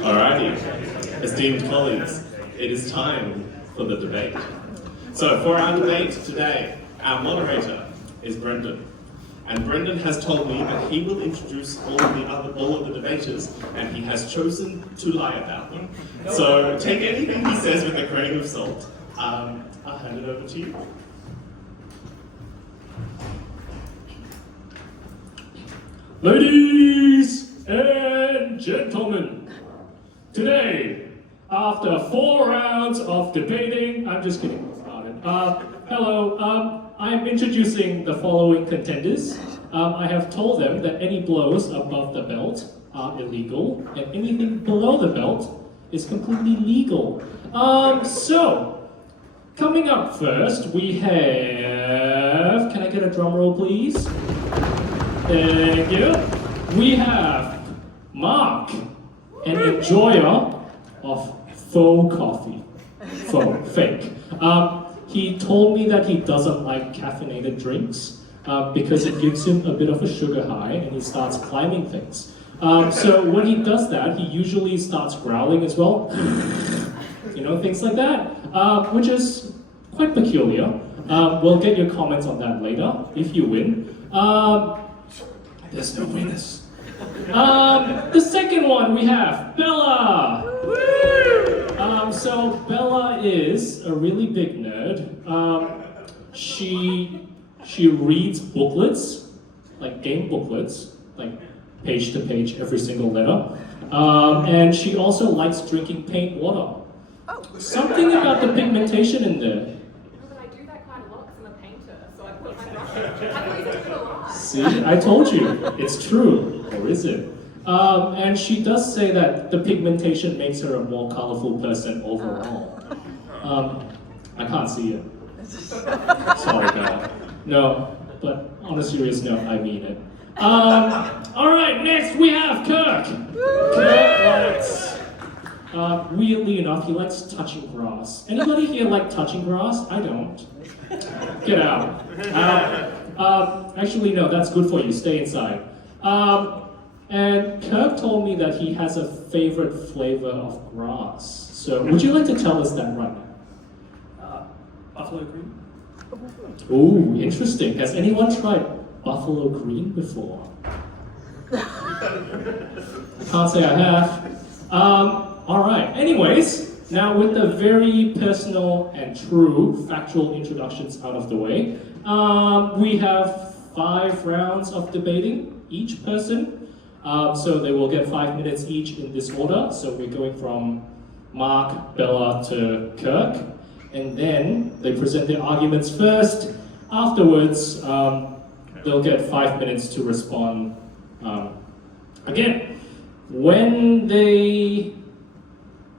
Alrighty, esteemed colleagues, it is time for the debate. So for our debate today, our moderator is Brendan. And Brendan has told me that he will introduce all of the debaters, and he has chosen to lie about them. So take anything he says with a grain of salt. I'll hand it over to you. Ladies and gentlemen, today, after 4 rounds of debating, I'm just kidding, hello, I'm introducing the following contenders. I have told them that any blows above the belt are illegal, and anything below the belt is completely legal. So, coming up first, we have, can I get a drum roll please? Thank you. We have Mark, an enjoyer of faux coffee. Faux, fake. He told me that he doesn't like caffeinated drinks because it gives him a bit of a sugar high and he starts climbing things. So when he does that, he usually starts growling as well. You know, things like that, which is quite peculiar. We'll get your comments on that later if you win. There's no winners. The second one we have Bella. So Bella is a really big nerd. She reads booklets, like game booklets, like page to page, every single letter. And she also likes drinking paint water. Something about the pigmentation in there. See, I told you, it's true, or is it? And she does say that the pigmentation makes her a more colorful person overall. I can't see it. Sorry, Bella. No, but on a serious note, I mean it. Alright, next we have Kirk. Kirk likes, weirdly enough, he likes touching grass. Anybody here like touching grass? I don't. Get out. Actually, no, that's good for you. Stay inside. And Kirk told me that he has a favorite flavor of grass. So, would you like to tell us that right now? Buffalo green. Ooh, interesting. Has anyone tried buffalo green before? Can't say I have. Alright, anyways, now with the very personal and true factual introductions out of the way, we have 5 rounds of debating, each person. So they will get 5 minutes each in this order. So we're going from Mark, Bella to Kirk. And then they present their arguments first. Afterwards, they'll get 5 minutes to respond. Again, when they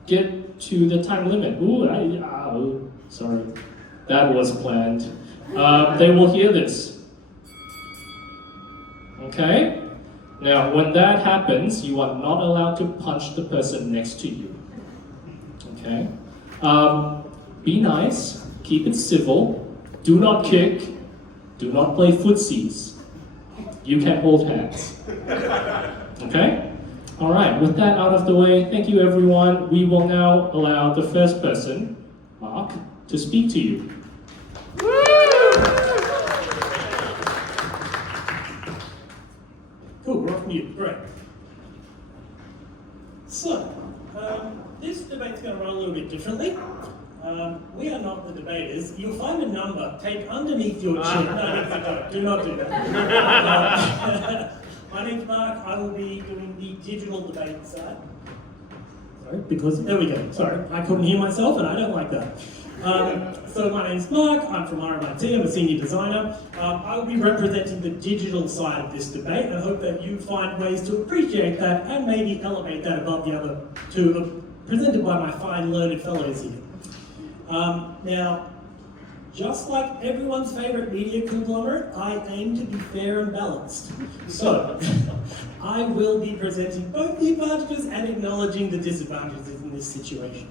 get to the time limit, sorry, that was planned. They will hear this. Okay? Now, when that happens, you are not allowed to punch the person next to you. Okay? Be nice, keep it civil, do not kick, do not play footsies. You can hold hands. Okay? Alright, with that out of the way, thank you everyone. We will now allow the first person, Mark, to speak to you. Cool, we're off mute, great. So, this debate's going to run a little bit differently. We are not the debaters. You'll find a number taped underneath your chin. No, do not do that. My name's Mark. I will be doing the digital debate side. Sorry, because, there we go. Sorry, I couldn't hear myself and I don't like that. So my name's Mark, I'm from RMIT, I'm a senior designer. I'll be representing the digital side of this debate and I hope that you find ways to appreciate that and maybe elevate that above the other two presented by my fine learned fellows here. Now, just like everyone's favourite media conglomerate, I aim to be fair and balanced. So, I will be presenting both the advantages and acknowledging the disadvantages in this situation.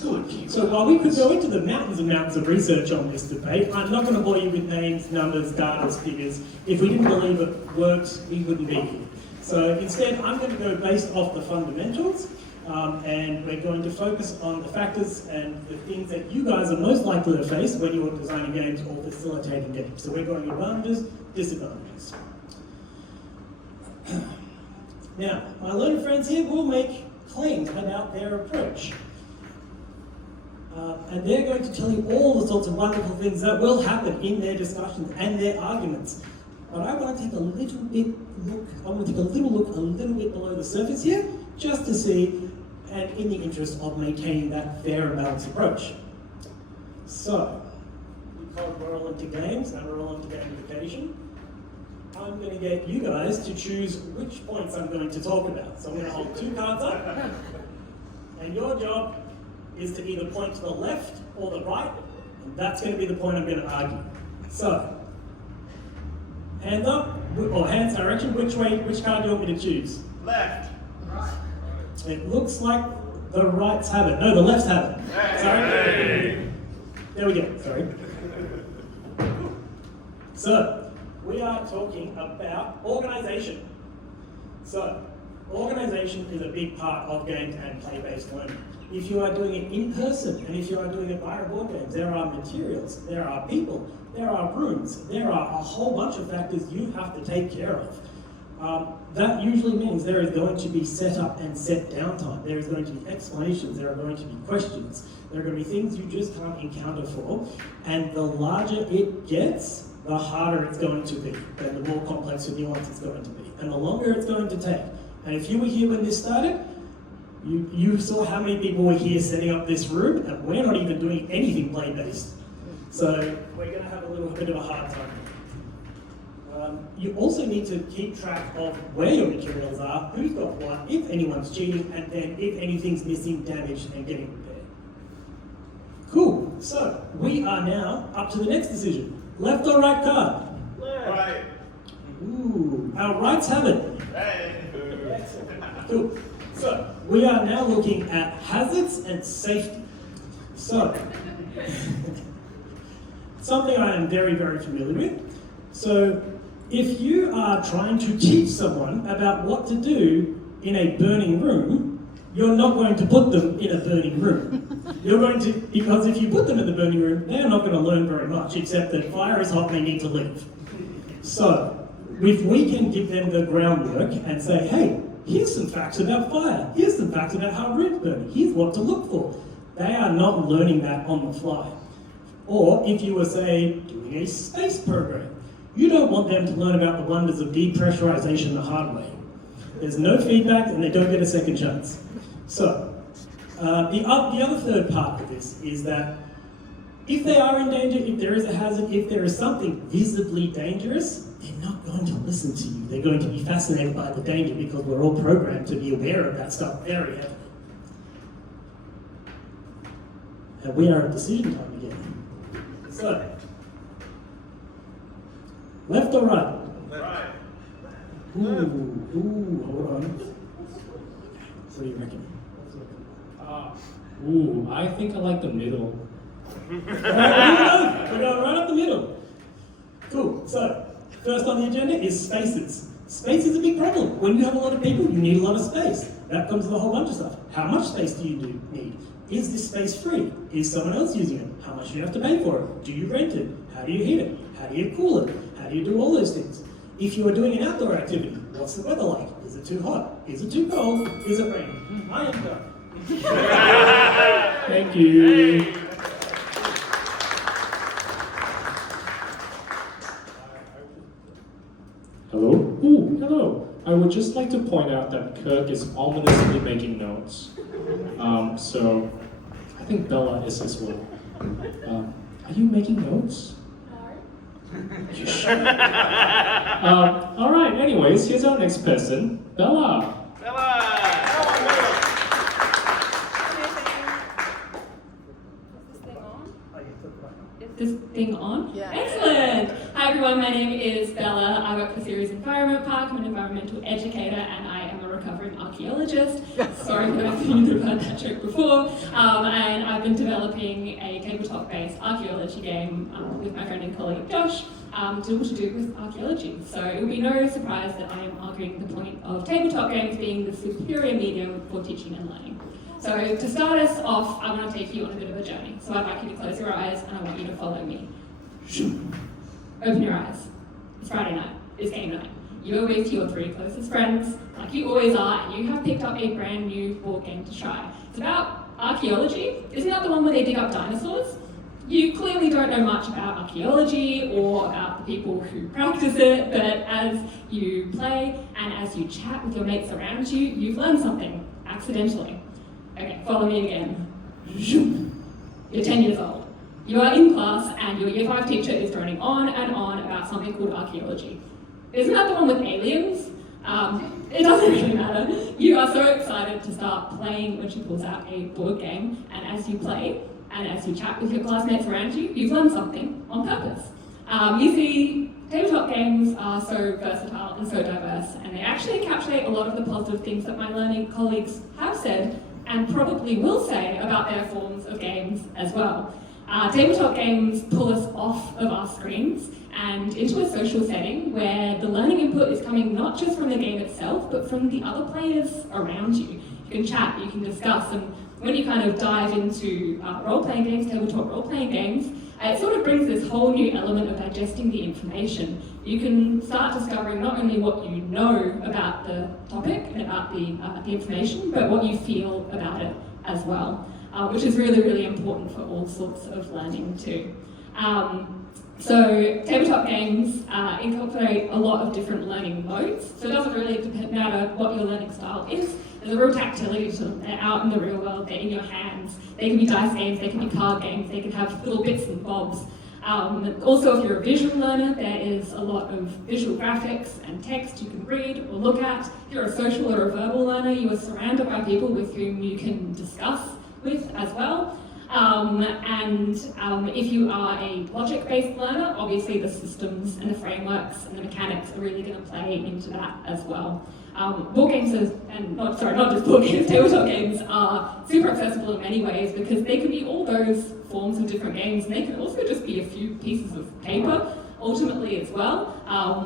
Good. So while we could go into the mountains and mountains of research on this debate, I'm not going to bore you with names, numbers, data, figures. If we didn't believe it worked, we wouldn't be here. So instead, I'm going to go based off the fundamentals, and we're going to focus on the factors and the things that you guys are most likely to face when you're designing games or facilitating games. So we're going advantages, disadvantages. Now, my learner friends here will make claims about their approach. And they're going to tell you all the sorts of wonderful things that will happen in their discussions and their arguments. But I want to take a little look a little bit below the surface here, just to see, and in the interest of maintaining that fair and balanced approach. So, because we're all into games and we're all into gamification, I'm going to get you guys to choose which points I'm going to talk about. So I'm going to hold 2 cards up, and your job is to either point to the left or the right, and that's going to be the point I'm going to argue. So, hands up, or hands direction, which card do you want me to choose? Left. Right. It looks like the rights have it. No, the lefts have it. Hey. Sorry. There we go, sorry. So, we are talking about organisation. So, organisation is a big part of games and play-based learning. If you are doing it in person, and if you are doing it via board games, there are materials, there are people, there are rooms, there are a whole bunch of factors you have to take care of. That usually means there is going to be setup and set down time. There is going to be explanations, there are going to be questions, there are going to be things you just can't encounter for, and the larger it gets, the harder it's going to be, and the more complex and nuanced it's going to be, and the longer it's going to take. And if you were here when this started, you saw how many people were here setting up this room, and we're not even doing anything play-based. So we're going to have a little bit of a hard time. You also need to keep track of where your materials are, who's got what, if anyone's cheating, and then if anything's missing, damaged, and getting repaired. Cool. So we are now up to the next decision. Left or right card? Left. Right. Ooh, our rights have it. Hey. Excellent. Cool. So we are now looking at hazards and safety. So something I am very, very familiar with. So if you are trying to teach someone about what to do in a burning room, you're not going to put them in a burning room. You're going to, because if you put them in the burning room, they're not going to learn very much, except that fire is hot and they need to leave. So if we can give them the groundwork and say, hey, here's some facts about fire, here's some facts about how roots burn, here's what to look for. They are not learning that on the fly. Or if you were, say, doing a space program, you don't want them to learn about the wonders of depressurization the hard way. There's no feedback and they don't get a second chance. So, the other third part of this is that if they are in danger, if there is a hazard, if there is something visibly dangerous, they're not going to listen to you. They're going to be fascinated by the danger because we're all programmed to be aware of that stuff very heavily. And we are at decision time again. So, left or right? Right. Ooh, hold on. What do you reckon? I think I like the middle. We're going right up the middle. Cool. So, first on the agenda is spaces. Space is a big problem. When you have a lot of people, you need a lot of space. That comes with a whole bunch of stuff. How much space do you need? Is this space free? Is someone else using it? How much do you have to pay for it? Do you rent it? How do you heat it? How do you cool it? How do you do all those things? If you are doing an outdoor activity, what's the weather like? Is it too hot? Is it too cold? Is it raining? I am done. Thank you. Hello? Ooh, hello. I would just like to point out that Kirk is ominously making notes. So I think Bella is as well. Are you making notes? You should. All right, anyways, here's our next person, Bella. This thing on? Yeah. Excellent! Hi Hi everyone, my name is Bella. I work for Ceres Environment Park. I'm an environmental educator and I am a recovering archaeologist. Sorry if you've heard that joke before. And I've been developing a tabletop-based archaeology game with my friend and colleague Josh to do with archaeology. So it will be no surprise that I am arguing the point of tabletop games being the superior medium for teaching and learning. So to start us off, I want to take you on a bit of a journey. So I'd like you to close your eyes and I want you to follow me. Open your eyes. It's Friday night. It's game night. You're with your 3 closest friends, like you always are, and you have picked up a brand new board game to try. It's about archaeology. Isn't that the one where they dig up dinosaurs? You clearly don't know much about archaeology or about the people who practice it, but as you play and as you chat with your mates around you, you've learned something accidentally. Okay, follow me again. You're 10 years old. You are in class and your Year 5 teacher is droning on and on about something called archaeology. Isn't that the one with aliens? It doesn't really matter. You are so excited to start playing when she pulls out a board game, and as you play and as you chat with your classmates around you, you've learned something on purpose. You see, tabletop games are so versatile and so diverse, and they actually encapsulate a lot of the positive things that my learning colleagues have said and probably will say about their forms of games as well. Tabletop games pull us off of our screens and into a social setting where the learning input is coming not just from the game itself, but from the other players around you. You can chat, you can discuss, and when you kind of dive into role-playing games, tabletop role-playing games, it sort of brings this whole new element of digesting the information. You can start discovering not only what you know about the topic and about the information, but what you feel about it as well. Which is really, really important for all sorts of learning too. So tabletop games incorporate a lot of different learning modes, so it doesn't really matter what your learning style is. There's a real tactility to them. They're out in the real world, they're in your hands. They can be dice games, they can be card games, they can have little bits and bobs. Also, if you're a visual learner, there is a lot of visual graphics and text you can read or look at. If you're a social or a verbal learner, you are surrounded by people with whom you can discuss with as well. If you are a logic-based learner, obviously the systems and the frameworks and the mechanics are really going to play into that as well. Board games, not just board games, tabletop games are super accessible in many ways because they can be all those forms of different games, and they can also just be a few pieces of paper ultimately as well.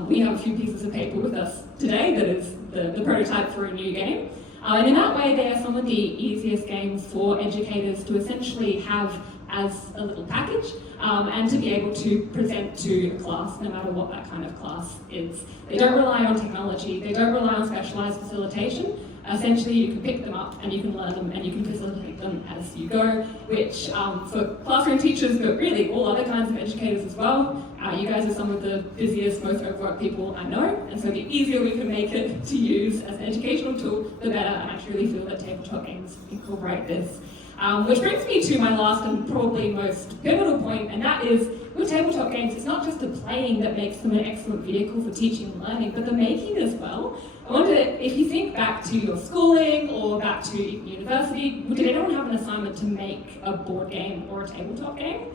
We have a few pieces of paper with us today that is the prototype for a new game. And in that way, they are some of the easiest games for educators to essentially have as a little package and to be able to present to a class, no matter what that kind of class is. They don't rely on technology, they don't rely on specialised facilitation. Essentially, you can pick them up and you can learn them and you can facilitate them as you go, which for classroom teachers, but really all other kinds of educators as well, you guys are some of the busiest, most overworked people I know, and so the easier we can make it to use as an educational tool, the better, and I truly feel that tabletop games incorporate this. Which brings me to my last and probably most pivotal point, and that is, with tabletop games, it's not just the playing that makes them an excellent vehicle for teaching and learning, but the making as well. I wonder if you think back to your schooling or back to university, did anyone have an assignment to make a board game or a tabletop game?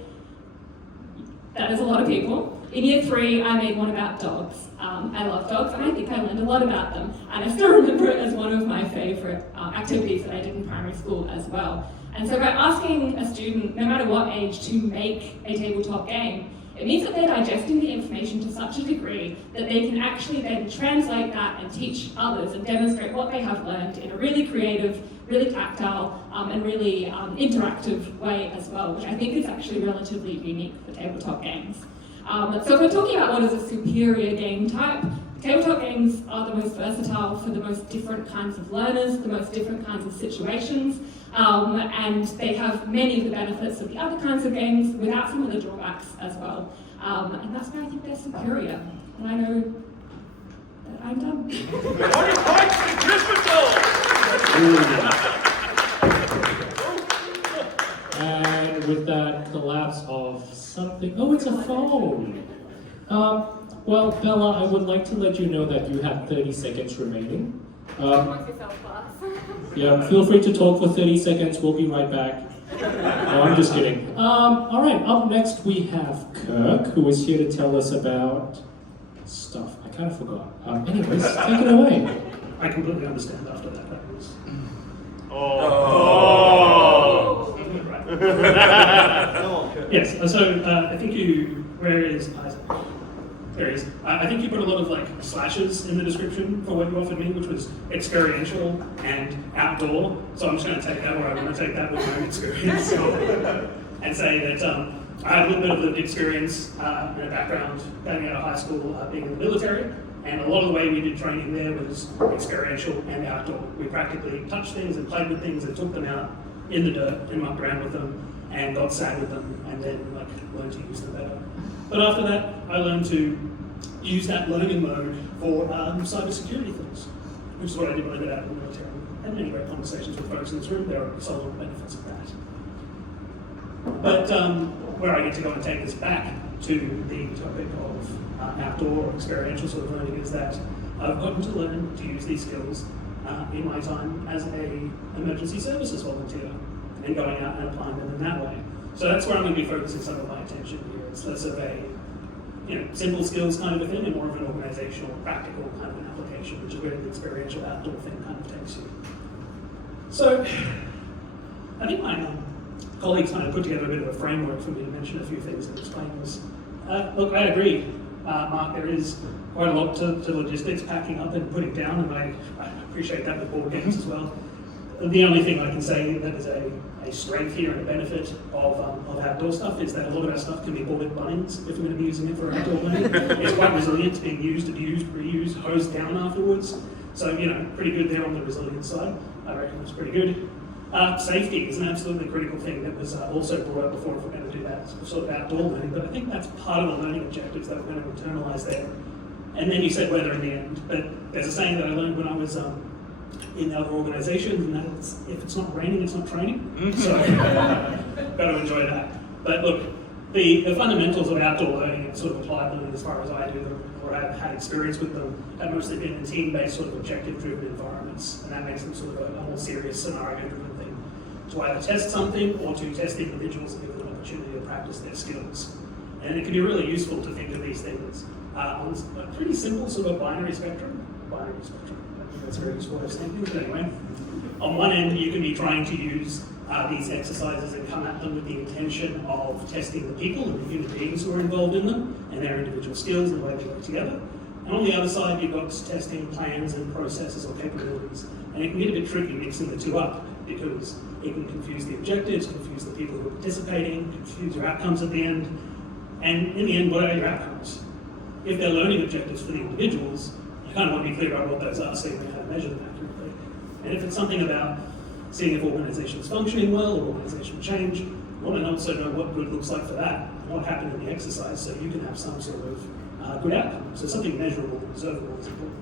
That is a lot of people. In Year 3, I made one about dogs. I love dogs, and I think I learned a lot about them. And I still remember it as one of my favourite activities that I did in primary school as well. And so by asking a student, no matter what age, to make a tabletop game, it means that they're digesting the information to such a degree that they can actually then translate that and teach others and demonstrate what they have learned in a really creative, really tactile, and really interactive way as well, which I think is actually relatively unique for tabletop games. So if we're talking about what is a superior game type, tabletop games are the most versatile for the most different kinds of learners, the most different kinds of situations, and they have many of the benefits of the other kinds of games without some of the drawbacks as well. And that's why I think they're superior. And I know that I'm done. 20 points to Gryffindor! And with that collapse of something, oh, it's a phone. Well, Bella, I would like to let you know that you have 30 seconds remaining. Yeah, feel free to talk for 30 seconds. We'll be right back. No, I'm just kidding. All right, up next we have Kirk, who is here to tell us about stuff. I kind of forgot. Anyways, take it away. I completely understand after that. That was... Yes, so I think where is Isaac? There he is. I think you put a lot of like slashes in the description for what you offered me, which was experiential and outdoor. So I'm just going to take that where I want to take that with my own experience and say that I have a little bit of lived experience and a background going out of high school being in the military. And a lot of the way we did training there was experiential and outdoor. We practically touched things and played with things and took them out in the dirt and mucked around with them and got sad with them and then like learned to use them better. But after that, I learned to use that learning mode for cybersecurity things, which is what I did when I got out of the military. I had many great conversations with folks in this room. There are several benefits of that. But where I get to go and take this back to the topic of outdoor or experiential sort of learning is that I've gotten to learn to use these skills in my time as a emergency services volunteer and going out and applying them in that way. So that's where I'm going to be focusing some of my attention here. It's less of a simple skills kind of a thing and more of an organizational, practical kind of an application, which is where the experiential outdoor thing kind of takes you. So I think my colleagues kind of put together a bit of a framework for me to mention a few things and explain this. Look, I agree, Mark, there is quite a lot to logistics, packing up and putting down, and I appreciate that with board games as well. The only thing I can say that is a strength here and a benefit of outdoor stuff is that a lot of our stuff can be bought at Bunnings if we're going to be using it for outdoor learning. It's quite resilient to being used, abused, reused, hosed down afterwards. So, pretty good there on the resilience side. I reckon it's pretty good. Safety is an absolutely critical thing that was also brought up before if we're going to do that sort of outdoor learning, but I think that's part of the learning objectives that we're going to internalise there. And then you said weather in the end, but there's a saying that I learned when I was in other organisations, and that's if it's not raining, it's not training. So, got to enjoy that. But look, the fundamentals of outdoor learning and sort of applied learning as far as I do them, or have had experience with them, have mostly been in team-based sort of objective-driven environments, and that makes them sort of a more serious scenario-driven thing to either test something or to test individuals and give them an opportunity to practice their skills. And it can be really useful to think of these things on a pretty simple sort of binary spectrum. I think that's a very useful way of thinking, but anyway. On one end, you can be trying to use these exercises and come at them with the intention of testing the people and the human beings who are involved in them and their individual skills and the way they work together. And on the other side, you've got testing plans and processes or capabilities. And it can get a bit tricky mixing the two up because it can confuse the objectives, confuse the people who are participating, confuse your outcomes at the end. And in the end, what are your outcomes? If they're learning objectives for the individuals, you kind of want to be clear about what those are so you know how to measure them accurately. And if it's something about seeing if organization's functioning well or organizational change, you want to also know what good looks like for that and what happened in the exercise so you can have some sort of good outcome. So something measurable and observable is important.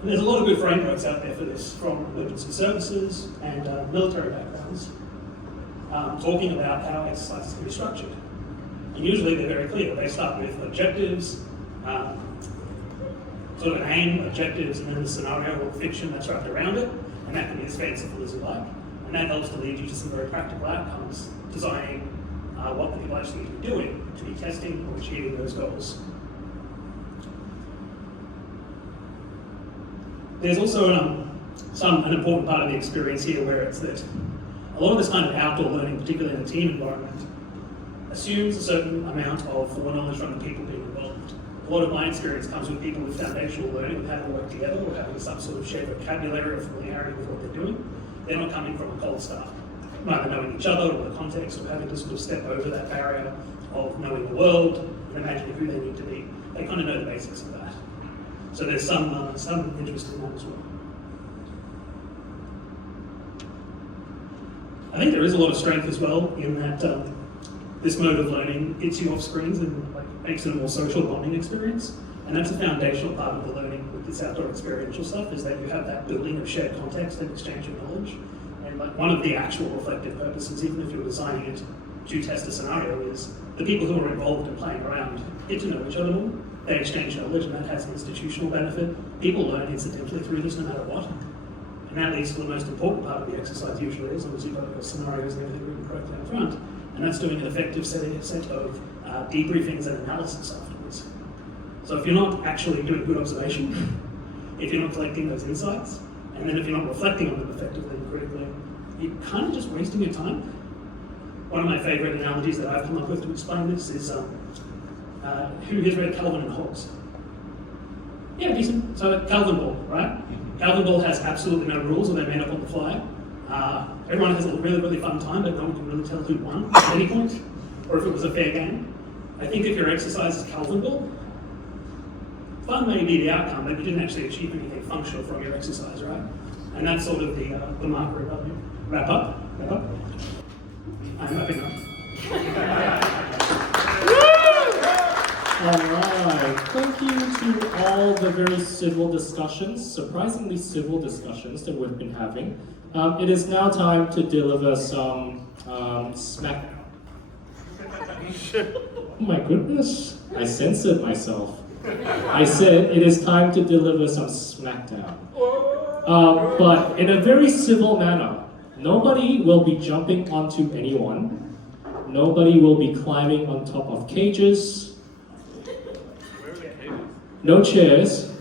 And there's a lot of good frameworks out there for this from emergency services and military backgrounds talking about how exercises can be structured. And usually they're very clear. They start with objectives, sort of an aim, objectives, and then the scenario or fiction that's wrapped around it. And that can be as fanciful as you like. And that helps to lead you to some very practical outcomes, designing what the people actually need to be doing to be testing or achieving those goals. There's also an important part of the experience here where it's that a lot of this kind of outdoor learning, particularly in a team environment, assumes a certain amount of foreknowledge from the people being involved. A lot of my experience comes with people with foundational learning of how to work together or having some sort of shared vocabulary or familiarity with what they're doing. They're not coming from a cold start, neither knowing each other or the context or having to sort of step over that barrier of knowing the world and imagining who they need to be. They kind of know the basics of that. So there's some interest in that as well. I think there is a lot of strength as well in that this mode of learning gets you off screens and makes it a more social bonding experience. And that's a foundational part of the learning with this outdoor experiential stuff is that you have that building of shared context and exchange of knowledge. And one of the actual reflective purposes, even if you're designing it to test a scenario, is the people who are involved in playing around get to know each other more. They exchange knowledge, and that has an institutional benefit. People learn incidentally through this no matter what. And that leads to the most important part of the exercise usually, as long as you've got your scenarios and everything written correctly up front. And that's doing an effective set of debriefings and analysis afterwards. So if you're not actually doing good observation, if you're not collecting those insights, and then if you're not reflecting on them effectively and critically, you're kind of just wasting your time. One of my favourite analogies that I've come up with to explain this is, who has read Calvin and Hobbes? Yeah, decent. So Calvin Ball, right? Calvin Ball has absolutely no rules, and they're made up on the fly. Everyone has a really, really fun time, but no one can really tell who won at any point, or if it was a fair game. I think if your exercise is Calvin Ball, fun may be the outcome, but you didn't actually achieve anything functional from your exercise, right? And that's sort of the marker above you. Wrap up. I'm wrapping up. Alright, thank you to all the very civil discussions, surprisingly civil discussions that we've been having. It is now time to deliver some smack. Oh my goodness, I censored myself. I said it is time to deliver some smackdown. But in a very civil manner. Nobody will be jumping onto anyone. Nobody will be climbing on top of cages. No chairs.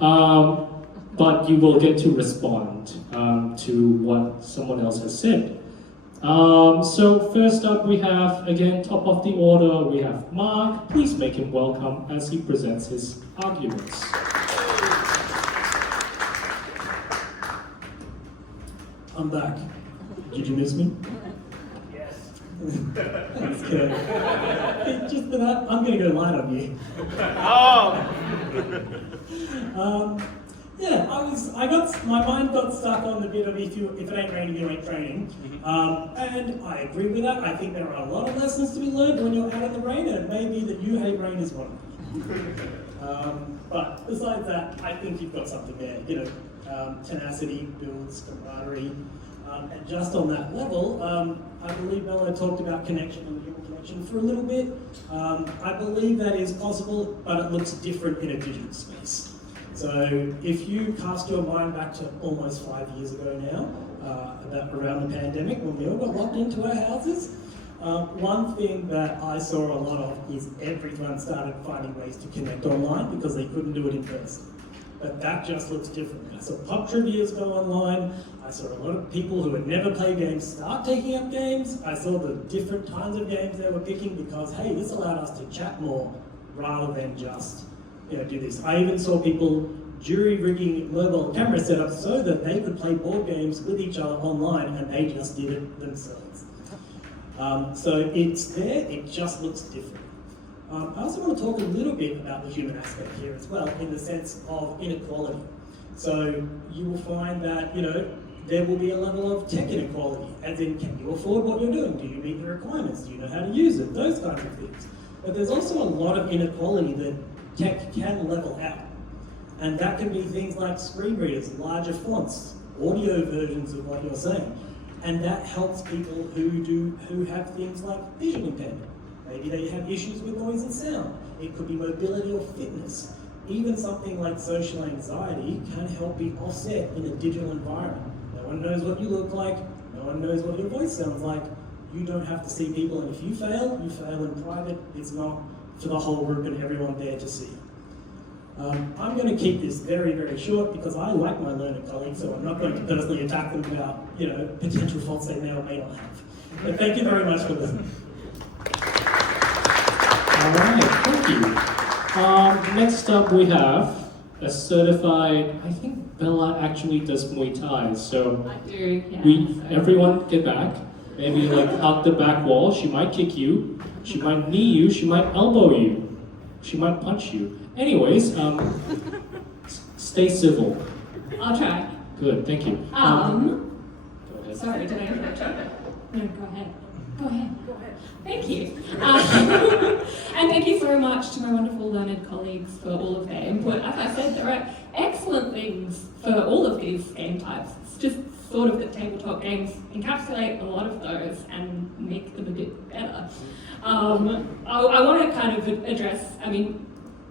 But you will get to respond to what someone else has said. So first up we have, again, top of the order, we have Mark. Please make him welcome as he presents his arguments. I'm back. Did you miss me? Yes. That's good. Just for that, I'm going to go light on you. My mind got stuck on the bit of if it ain't raining, you ain't training. And I agree with that. I think there are a lot of lessons to be learned when you're out in the rain, and it may be that you hate rain as well. But besides that, I think you've got something there. Tenacity builds camaraderie. And just on that level, I believe Mello talked about connection and human connection for a little bit. I believe that is possible, but it looks different in a digital space. So if you cast your mind back to almost 5 years ago now, around the pandemic, when we all got locked into our houses, one thing that I saw a lot of is everyone started finding ways to connect online because they couldn't do it in person. But that just looks different. I saw pub trivias go online. I saw a lot of people who had never played games start taking up games. I saw the different kinds of games they were picking because, hey, this allowed us to chat more rather than just do this. I even saw people jury-rigging mobile camera setups so that they could play board games with each other online, and they just did it themselves. So it's there, it just looks different. I also want to talk a little bit about the human aspect here as well, in the sense of inequality. So you will find that, there will be a level of tech inequality, as in, can you afford what you're doing? Do you meet the requirements? Do you know how to use it? Those kinds of things. But there's also a lot of inequality that tech can level out. And that can be things like screen readers, larger fonts, audio versions of what you're saying. And that helps people who have things like vision impairment. Maybe they have issues with noise and sound. It could be mobility or fitness. Even something like social anxiety can help be offset in a digital environment. No one knows what you look like. No one knows what your voice sounds like. You don't have to see people, and if you fail in private. It's not for the whole group and everyone there to see. I'm going to keep this very, very short because I like my learning colleagues, so I'm not going to personally attack them about, potential faults they may or may not have. But thank you very much for listening. All right, thank you. Next up we have a certified, I think Bella actually does Muay Thai, so I do, yeah. Everyone get back. Maybe hug the back wall. She might kick you. She might knee you. She might elbow you. She might punch you. Anyways, stay civil. I'll try. Good, thank you. Go ahead. Sorry, did I interrupt you? No, go ahead. Go ahead. Thank you. And thank you so much to my wonderful learned colleagues for all of their input. As I said, there are excellent things for all of these game types. It's just sort of that tabletop games encapsulate a lot of those and make them a bit better. I want to kind of address,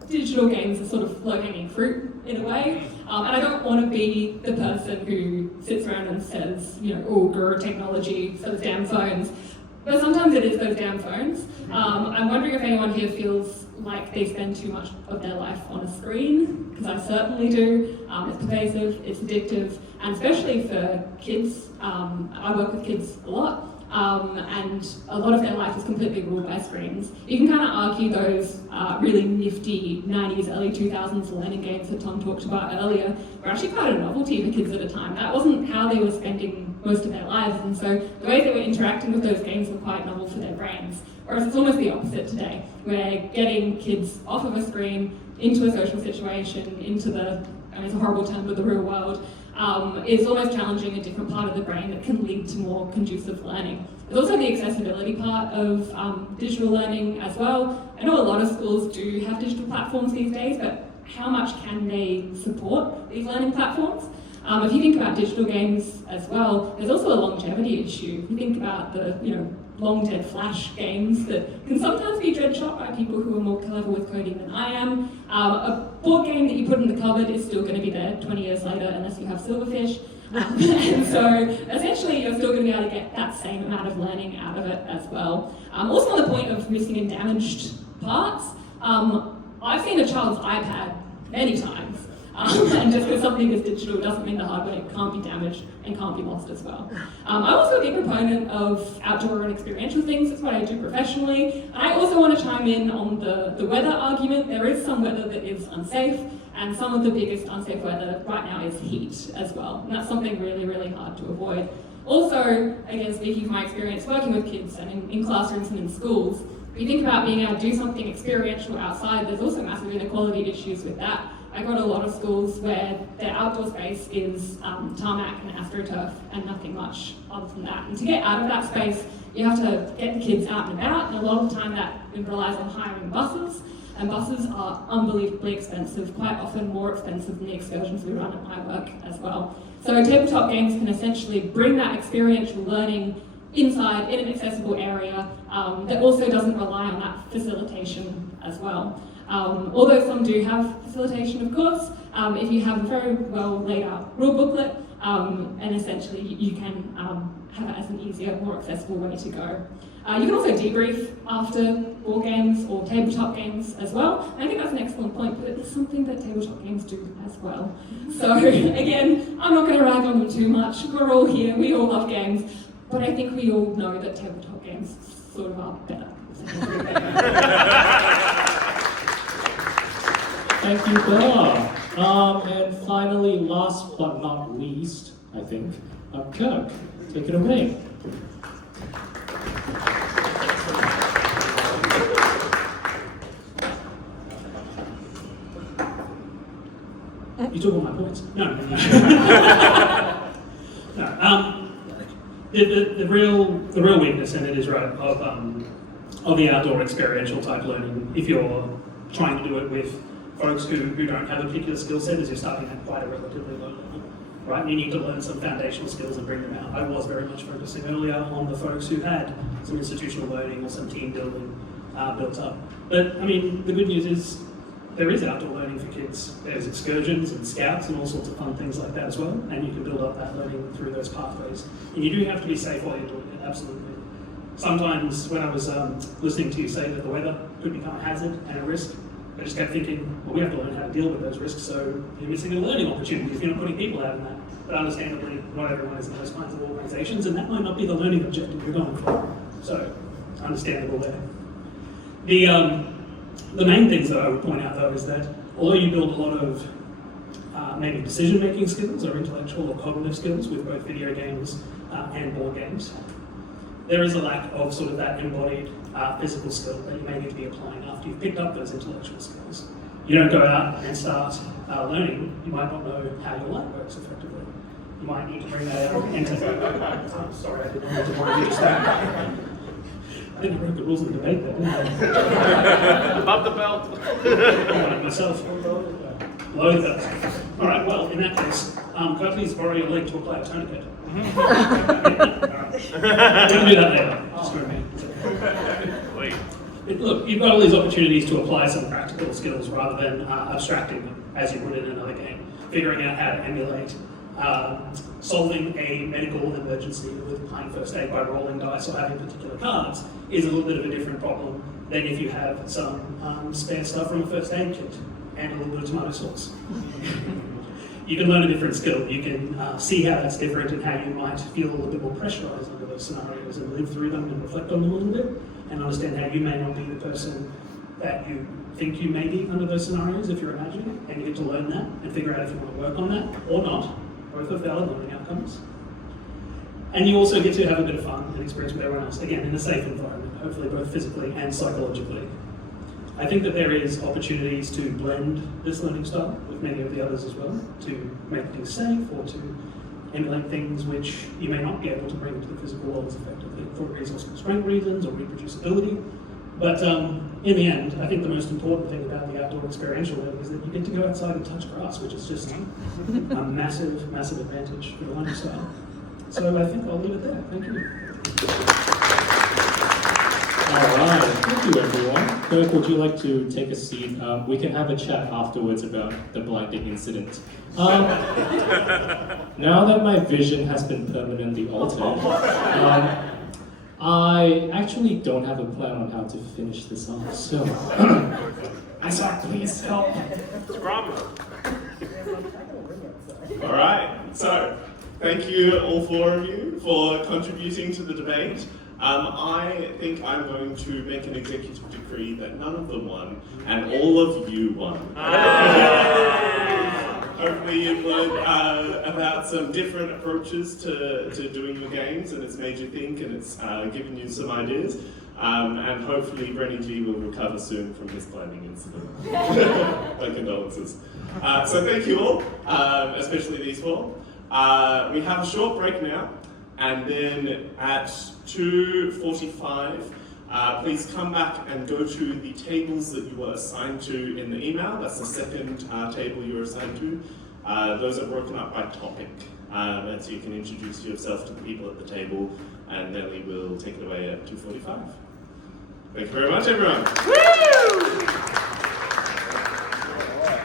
digital games are sort of low-hanging fruit in a way. And I don't want to be the person who sits around and says, oh, grr, technology, so the damn phones. But sometimes it is those damn phones. I'm wondering if anyone here feels like they spend too much of their life on a screen, because I certainly do. It's pervasive, it's addictive, and especially for kids. I work with kids a lot. And a lot of their life is completely ruled by screens. You can kind of argue those really nifty 90s, early 2000s learning games that Tom talked about earlier were actually quite a novelty for kids at the time. That wasn't how they were spending most of their lives, and so the way they were interacting with those games were quite novel for their brains. Whereas it's almost the opposite today. We're getting kids off of a screen, into a social situation, into it's a horrible term, but the real world, is almost challenging a different part of the brain that can lead to more conducive learning. There's also the accessibility part of digital learning as well. I know a lot of schools do have digital platforms these days, but how much can they support these learning platforms? If you think about digital games as well, there's also a longevity issue. If you think about the long dead Flash games that can sometimes be dreadshot by people who are more clever with coding than I am. A board game that you put in the cupboard is still going to be there 20 years later unless you have Silverfish. And so essentially you're still going to be able to get that same amount of learning out of it as well. Also on the point of missing and damaged parts, I've seen a child's iPad many times. And just because something is digital doesn't mean the hardware can't be damaged and can't be lost as well. I'm also a big proponent of outdoor and experiential things. That's what I do professionally. And I also want to chime in on the weather argument. There is some weather that is unsafe, and some of the biggest unsafe weather right now is heat as well. And that's something really, really hard to avoid. Also, again, speaking from my experience working with kids and in classrooms and in schools, if you think about being able to do something experiential outside, there's also massive inequality issues with that. I go to a lot of schools where their outdoor space is tarmac and astroturf and nothing much other than that. And to get out of that space, you have to get the kids out and about, and a lot of the time that relies on hiring buses, and buses are unbelievably expensive, quite often more expensive than the excursions we run at my work as well. So tabletop games can essentially bring that experiential learning inside in an accessible area that also doesn't rely on that facilitation as well. Although some do have facilitation, of course, if you have a very well laid out rule booklet, and essentially you can have it as an easier, more accessible way to go. You can also debrief after board games or tabletop games as well. And I think that's an excellent point, but it's something that tabletop games do as well. So again, I'm not going to rag on them too much. We're all here, we all love games, but I think we all know that tabletop games sort of are better. Thank you, Bella. And finally, last but not least, I think, Kirk, take it away. You took all my points. No. No. The real weakness, and it is right, of the outdoor experiential type learning, if you're trying to do it with folks who don't have a particular skill set, is you're starting at quite a relatively low level, right? You need to learn some foundational skills and bring them out. I was very much focusing earlier on the folks who had some institutional learning or some team building built up. But I mean, the good news is there is outdoor learning for kids. There's excursions and scouts and all sorts of fun things like that as well, and you can build up that learning through those pathways. And you do have to be safe while you're doing it, absolutely. Sometimes when I was listening to you say that the weather could become a hazard and a risk, I just kept thinking, well, we have to learn how to deal with those risks, so you're missing a learning opportunity if you're not putting people out in that. But understandably, not everyone is in those kinds of organisations, and that might not be the learning objective you're going for. So, understandable there. The main things that I would point out, though, is that although you build a lot of maybe decision-making skills or intellectual or cognitive skills with both video games and board games, there is a lack of sort of that embodied physical skill that you may need to be applying after you've picked up those intellectual skills. You don't go out and start learning, you might not know how your light works effectively. You might need to bring that out and sorry, I didn't want to worry you just that. I didn't break the rules of the debate there, didn't I? Above the belt. I myself. Below the belt. All right, well, in that case, please borrow your leg to apply a tourniquet. We can do that later. Just for a minute. Wait. look, you've got all these opportunities to apply some practical skills rather than abstracting them as you would in another game. Figuring out how to emulate solving a medical emergency with applying first aid by rolling dice or having particular cards is a little bit of a different problem than if you have some spare stuff from a first aid kit and a little bit of tomato sauce. You can learn a different skill. You can see how that's different and how you might feel a little bit more pressurized under those scenarios and live through them and reflect on them a little bit and understand how you may not be the person that you think you may be under those scenarios if you're imagining, and you get to learn that and figure out if you want to work on that or not. Both are valid learning outcomes. And you also get to have a bit of fun and experience with everyone else, again, in a safe environment, hopefully both physically and psychologically. I think that there is opportunities to blend this learning style with many of the others as well, to make things safe or to emulate things which you may not be able to bring into the physical world as effectively for resource constraint reasons or reproducibility. But in the end, I think the most important thing about the outdoor experiential learning is that you get to go outside and touch grass, which is just a massive, massive advantage for the learning style. So I think I'll leave it there. Thank you. All right, thank you everyone. Kirk, would you like to take a seat? We can have a chat afterwards about the blinding incident. Now that my vision has been permanently altered, I actually don't have a plan on how to finish this off, so Isaac, please help. All right, so thank you all four of you for contributing to the debate. I think I'm going to make an executive decree that none of them won and all of you won. Hopefully you've learned about some different approaches to doing your games, and it's made you think and it's given you some ideas. And hopefully Brenny G will recover soon from his blinding incident. My condolences. So thank you all, especially these four. We have a short break now, and then at 2:45, please come back and go to the tables that you were assigned to in the email. That's the second table you were assigned to. Those are broken up by topic, and so you can introduce yourself to the people at the table, and then we will take it away at 2:45. Thank you very much, everyone.